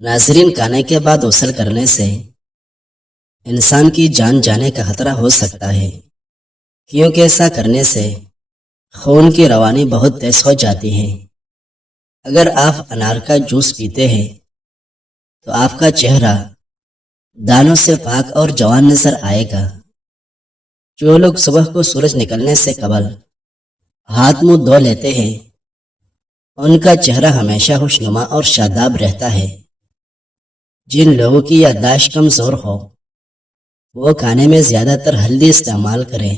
ناظرین، کھانے کے بعد غسل کرنے سے انسان کی جان جانے کا خطرہ ہو سکتا ہے، کیونکہ ایسا کرنے سے خون کی روانی بہت تیز ہو جاتی ہے۔ اگر آپ انار کا جوس پیتے ہیں تو آپ کا چہرہ دانوں سے پاک اور جوان نظر آئے گا۔ جو لوگ صبح کو سورج نکلنے سے قبل ہاتھ منہ دھو لیتے ہیں ان کا چہرہ ہمیشہ خوشنما اور شاداب رہتا ہے۔ جن لوگوں کی یادداشت کمزور ہو وہ کھانے میں زیادہ تر ہلدی استعمال کریں۔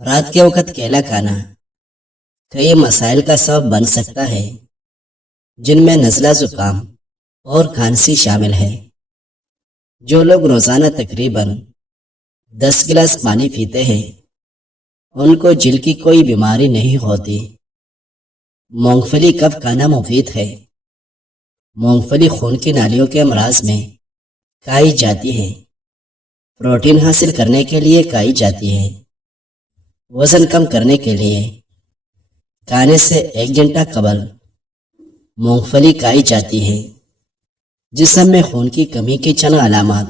رات کے وقت کیلا کھانا کئی مسائل کا سبب بن سکتا ہے، جن میں نزلہ زکام اور کھانسی شامل ہے۔ جو لوگ روزانہ تقریباً 10 گلاس پانی پیتے ہیں ان کو جلد کی کوئی بیماری نہیں ہوتی۔ مونگ پھلی کب کھانا مفید ہے؟ مونگ پھلی خون کی نالیوں کے امراض میں کھائی جاتی ہے، پروٹین حاصل کرنے کے لیے کھائی جاتی ہے، وزن کم کرنے کے لیے کھانے سے 1 گھنٹہ قبل مونگ پھلی کھائی جاتی ہے۔ جسم میں خون کی کمی کی چند علامات: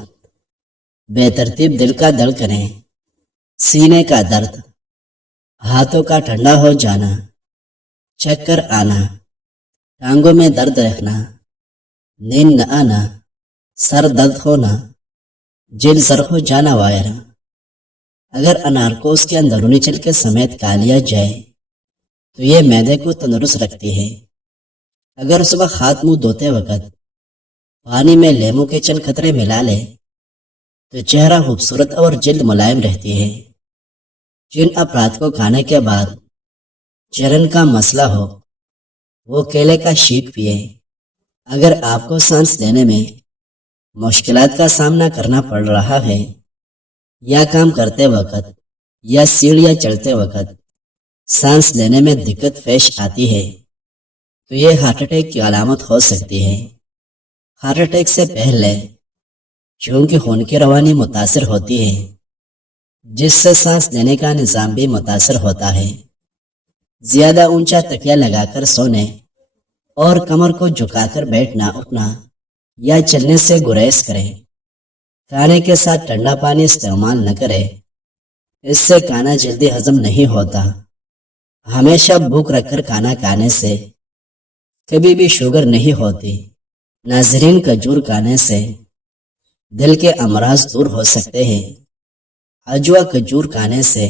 بے ترتیب دل کا دھڑکنیں، سینے کا درد، ہاتھوں کا ٹھنڈا ہو جانا، چکر آنا، ٹانگوں میں درد رہنا، نیند نہ آنا، سر درد ہونا، جلد سرخ ہو جانا وغیرہ۔ اگر انار کو اس کے اندرونی چھل کے سمیت کھا لیا جائے تو یہ معدے کو تندرست رکھتی ہے۔ اگر صبح ہاتھ منہ دھوتے وقت پانی میں لیموں کے چند قطرے ملا لے تو چہرہ خوبصورت اور جلد ملائم رہتی ہے۔ جن افراد کو کھانے کے بعد جلن کا مسئلہ ہو وہ کیلے کا شیک پیے۔ اگر آپ کو سانس لینے میں مشکلات کا سامنا کرنا پڑ رہا ہے یا کام کرتے وقت یا سیڑھیاں چڑھتے وقت سانس لینے میں دقت پیش آتی ہے تو یہ ہارٹ اٹیک کی علامت ہو سکتی ہے۔ ہارٹ اٹیک سے پہلے چونکہ خون کی روانی متاثر ہوتی ہے جس سے سانس لینے کا نظام بھی متاثر ہوتا ہے۔ زیادہ اونچا تکیہ لگا کر سونے اور کمر کو جھکا کر بیٹھنا اٹھنا یا چلنے سے گریز کریں۔ کھانے کے ساتھ ٹھنڈا پانی استعمال نہ کریں، اس سے کھانا جلدی ہضم نہیں ہوتا۔ ہمیشہ بھوک رکھ کر کھانا کھانے سے کبھی بھی شوگر نہیں ہوتی۔ ناظرین، کھجور کھانے سے دل کے امراض دور ہو سکتے ہیں۔ عجوا کھجور کھانے سے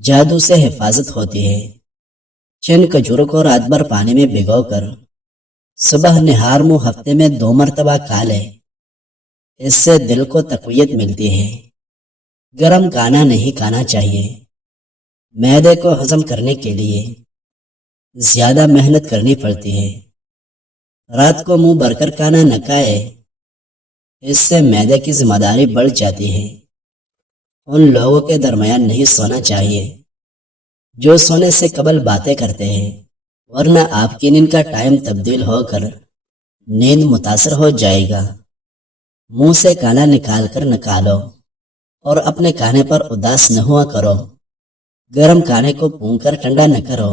جادو سے حفاظت ہوتی ہے۔ چند کھجوروں کو رات بھر پانی میں بھگو کر صبح نہار منہ ہفتے میں 2 مرتبہ کھا لے، اس سے دل کو تقویت ملتی ہے۔ گرم کھانا نہیں کھانا چاہیے۔ معدے کو ہضم کرنے کے لیے زیادہ محنت کرنی پڑتی ہے۔ رات کو منہ بھر کر کھانا نہ کھائے، اس سے معدے کی ذمہ داری بڑھ جاتی ہے۔ ان لوگوں کے درمیان نہیں سونا چاہیے جو سونے سے قبل باتیں کرتے ہیں، ورنہ آپ کی نیند کا ٹائم تبدیل ہو کر نیند متاثر ہو جائے گا۔ منہ سے کھانا نکال کر نکالو اور اپنے کھانے پر اداس نہ ہوا کرو۔ گرم کھانے کو پھونک کر ٹھنڈا نہ کرو۔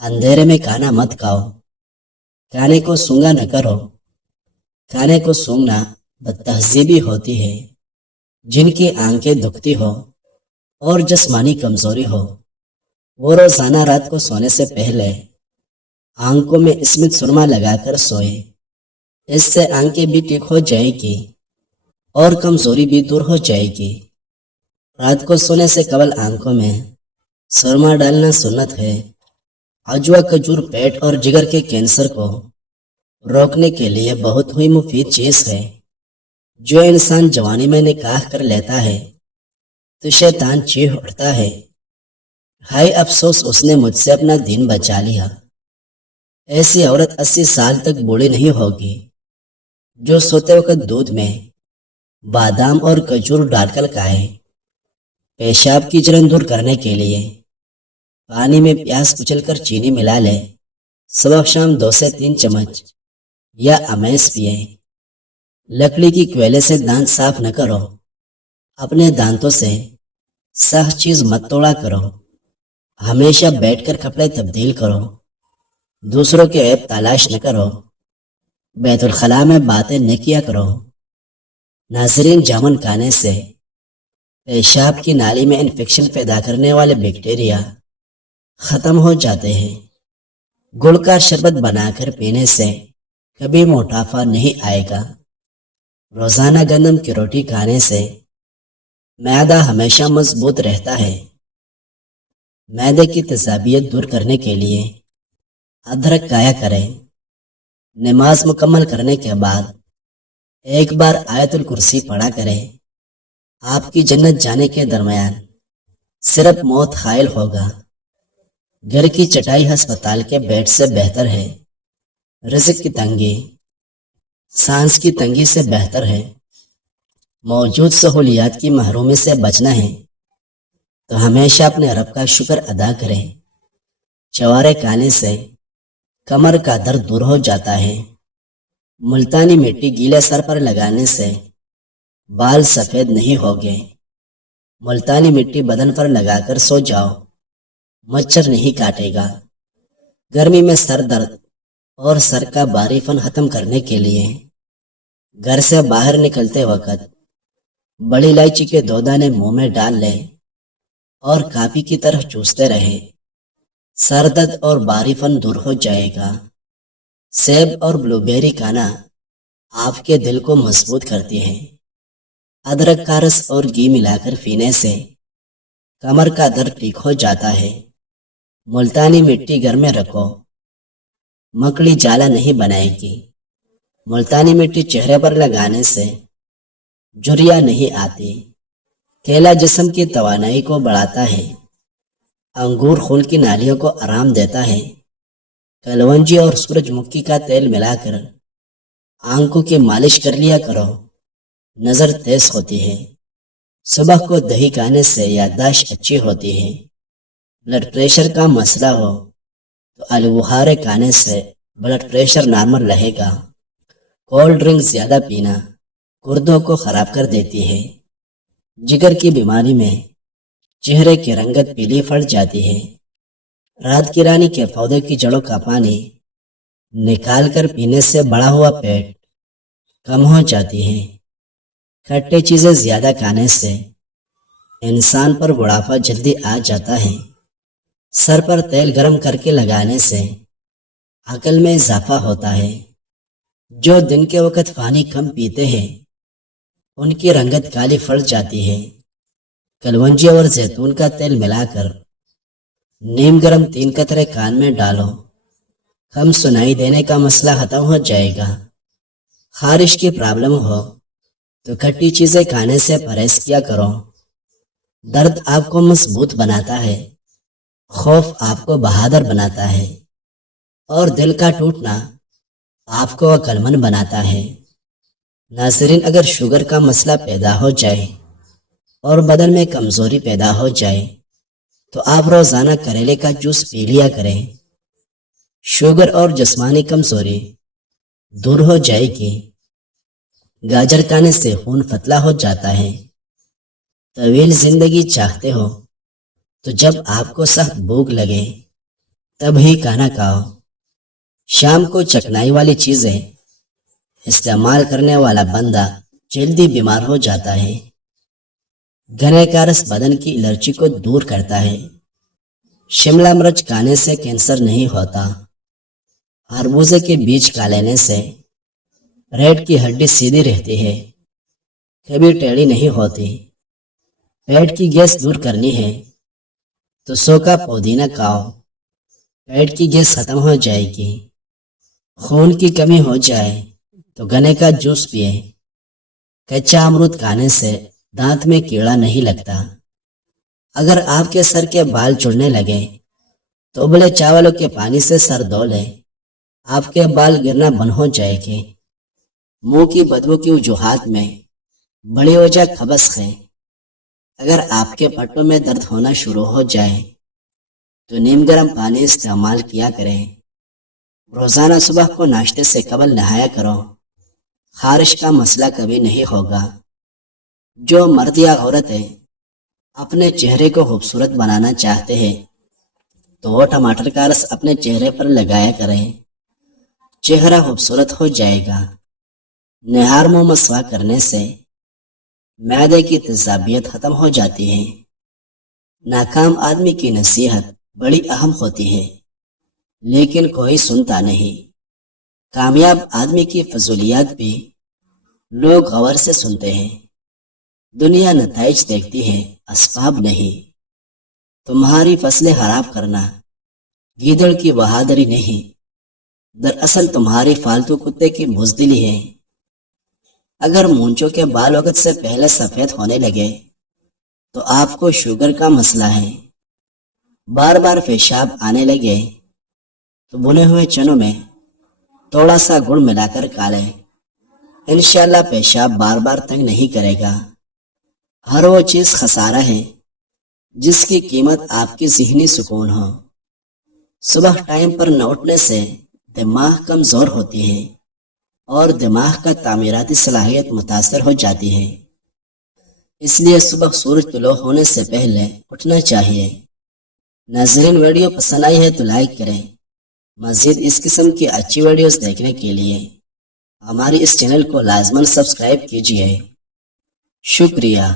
اندھیرے میں کھانا مت کھاؤ۔ کھانے کو سونگھا نہ کرو۔ کھانے کو سونگھنا بدتہذیبی ہوتی ہے۔ جن کی آنکھیں دکھتی ہو اور جسمانی کمزوری ہو وہ روزانہ رات کو سونے سے پہلے آنکھوں میں اسمت سرما لگا کر سوئے، اس سے آنکھیں بھی ٹھیک ہو جائے گی اور کمزوری بھی دور ہو جائے گی۔ رات کو سونے سے قبل آنکھوں میں سرما ڈالنا سنت ہے۔ عجوا کھجور پیٹ اور جگر کے کینسر کو روکنے کے لیے بہت ہی مفید چیز ہے۔ جو انسان جوانی میں نکاح کر لیتا ہے تو شیطان چیخ اٹھتا ہے، ہائے افسوس اس نے مجھ سے اپنا دین بچا لیا۔ ایسی عورت 80 سال تک بوڑھی نہیں ہوگی جو سوتے وقت دودھ میں بادام اور کھجور ڈال کر کھائے۔ پیشاب کی جلن دور کرنے کے لیے پانی میں پیاز کچل کر چینی ملا لے، صبح شام 2 سے 3 چمچ یا امیز پیے۔ لکڑی کی کوئلے سے دانت صاف نہ کرو۔ اپنے دانتوں سے سخت چیز مت توڑا کرو۔ ہمیشہ بیٹھ کر کپڑے تبدیل کرو۔ دوسروں کے عیب تلاش نہ کرو۔ بیت الخلاء میں باتیں نہ کیا کرو۔ ناظرین، جامن کھانے سے پیشاب کی نالی میں انفیکشن پیدا کرنے والے بیکٹیریا ختم ہو جاتے ہیں۔ گڑ کا شربت بنا کر پینے سے کبھی موٹاپا نہیں آئے گا۔ روزانہ گندم کی روٹی کھانے سے معدہ ہمیشہ مضبوط رہتا ہے۔ معدے کی تیزابیت دور کرنے کے لیے ادرک کھایا کریں۔ نماز مکمل کرنے کے بعد ایک بار آیت الکرسی پڑھا کریں۔ آپ کی جنت جانے کے درمیان صرف موت حائل ہوگا۔ گھر کی چٹائی ہسپتال کے بیڈ سے بہتر ہے۔ رزق کی تنگی سانس کی تنگی سے بہتر ہے۔ موجود سہولیات کی محرومی سے بچنا ہے تو ہمیشہ اپنے رب کا شکر ادا کریں۔ چوارے کھانے سے کمر کا درد دور ہو جاتا ہے۔ ملتانی مٹی گیلے سر پر لگانے سے بال سفید نہیں ہوگے۔ ملتانی مٹی بدن پر لگا کر سو جاؤ، مچھر نہیں کاٹے گا۔ گرمی میں سر درد اور سر کا باری پن ختم کرنے کے لیے گھر سے باہر نکلتے وقت بڑی الائچی کے 2 دانے منہ میں ڈال لیں اور کافی کی طرح چوستے رہیں۔ سر درد اور باری پن دور ہو جائے گا۔ سیب اور بلو بیری کھانا آپ کے دل کو مضبوط کرتی ہے۔ ادرک کا رس اور گھی ملا کر پینے سے کمر کا درد ٹھیک ہو جاتا ہے۔ ملتانی مٹی گھر میں رکھو، مکڑی جالا نہیں بنائے گی۔ ملتانی مٹی چہرے پر لگانے سے جھریاں نہیں آتی۔ کیلا جسم کی توانائی کو بڑھاتا ہے۔ انگور خون کی نالیوں کو آرام دیتا ہے۔ کلونجی اور سورج مکھی کا تیل ملا کر آنکھوں کی مالش کر لیا کرو، نظر تیز ہوتی ہے۔ صبح کو دہی کھانے سے یادداشت اچھی ہوتی ہے۔ بلڈ پریشر کا مسئلہ ہو تو آلو بخارے کھانے سے بلڈ پریشر نارمل رہے گا۔ کولڈ ڈرنک زیادہ پینا گردوں کو خراب کر دیتی ہے۔ جگر کی بیماری میں چہرے کی رنگت پیلی پڑ جاتی ہے۔ رات کی رانی کے پودے کی جڑوں کا پانی نکال کر پینے سے بڑا ہوا پیٹ کم ہو جاتی ہے۔ کھٹی چیزیں زیادہ کھانے سے انسان پر بڑھاپا جلدی آ جاتا ہے۔ سر پر تیل گرم کر کے لگانے سے عقل میں اضافہ ہوتا ہے۔ جو دن کے وقت پانی کم پیتے ہیں ان کی رنگت کالی پڑ جاتی ہے۔ کلونجی اور زیتون کا تیل ملا کر نیم گرم 3 قطرے کان میں ڈالو، کم سنائی دینے کا مسئلہ ختم ہو جائے گا۔ خارش کی پرابلم ہو تو کھٹی چیزیں کھانے سے پرہیز کیا کرو۔ درد آپ کو مضبوط بناتا ہے، خوف آپ کو بہادر بناتا ہے اور دل کا ٹوٹنا آپ کو عقل مند بناتا ہے۔ ناظرین، اگر شوگر کا مسئلہ پیدا ہو جائے اور بدن میں کمزوری پیدا ہو جائے تو آپ روزانہ کریلے کا جوس پی لیا کریں۔ شوگر اور جسمانی کمزوری دور ہو جائے گی۔ گاجر کھانے سے خون پتلا ہو جاتا ہے۔ طویل زندگی چاہتے ہو تو جب آپ کو سخت بھوک لگے تب ہی کھانا کھاؤ۔ شام کو چکنائی والی چیزیں استعمال کرنے والا بندہ جلدی بیمار ہو جاتا ہے۔ گنے کا رس بدن کی الرجی کو دور کرتا ہے۔ شملہ مرچ کھانے سے کینسر نہیں ہوتا۔ خربوزے کے بیج کھا لینے سے ریڑھ کی ہڈی سیدھی رہتی ہے، کبھی ٹیڑھی نہیں ہوتی۔ پیٹ کی گیس دور کرنی ہے تو سوکھا پودینہ کھاؤ، پیٹ کی گیس ختم ہو جائے گی۔ خون کی کمی ہو جائے تو گنے کا جوس پیے۔ کچا امرود کھانے سے دانت میں کیڑا نہیں لگتا۔ اگر آپ کے سر کے بال جڑنے لگے تو ابلے چاولوں کے پانی سے سر دھو لیں، آپ کے بال گرنا بند ہو جائے گے۔ منہ کی بدبو کی وجوہات میں بڑی وجہ قبض ہے۔ اگر آپ کے پٹوں میں درد ہونا شروع ہو جائے تو نیم گرم پانی استعمال کیا کریں۔ روزانہ صبح کو ناشتے سے قبل نہایا کرو، خارش کا مسئلہ کبھی نہیں ہوگا۔ جو مرد یا عورت ہے اپنے چہرے کو خوبصورت بنانا چاہتے ہیں تو وہ ٹماٹر کا رس اپنے چہرے پر لگایا کریں۔ چہرہ خوبصورت ہو جائے گا۔ نہار منہ مسواک کرنے سے معدے کی تیزابیت ختم ہو جاتی ہے۔ ناکام آدمی کی نصیحت بڑی اہم ہوتی ہے، لیکن کوئی سنتا نہیں۔ کامیاب آدمی کی فضولیات بھی لوگ غور سے سنتے ہیں۔ دنیا نتائج دیکھتی ہے، اسباب نہیں۔ تمہاری فصلیں خراب کرنا گیدڑ کی بہادری نہیں، دراصل تمہاری فالتو کتے کی بزدلی ہے۔ اگر مونچھوں کے بال وقت سے پہلے سفید ہونے لگے تو آپ کو شوگر کا مسئلہ ہے۔ بار بار پیشاب آنے لگے تو بھنے ہوئے چنوں میں تھوڑا سا گڑ ملا کر کھا لیں، انشاءاللہ پیشاب بار بار تنگ نہیں کرے گا۔ ہر وہ چیز خسارہ ہے جس کی قیمت آپ کی ذہنی سکون ہو۔ صبح ٹائم پر نہ اٹھنے سے دماغ کمزور ہوتی ہے اور دماغ کا تعمیراتی صلاحیت متاثر ہو جاتی ہے۔ اس لیے صبح سورج طلوع ہونے سے پہلے اٹھنا چاہیے۔ ناظرین، ویڈیو پسند آئی ہے تو لائک کریں۔ مزید اس قسم کی اچھی ویڈیوز دیکھنے کے لیے ہماری اس چینل کو لازماً سبسکرائب کیجیے۔ شکریہ۔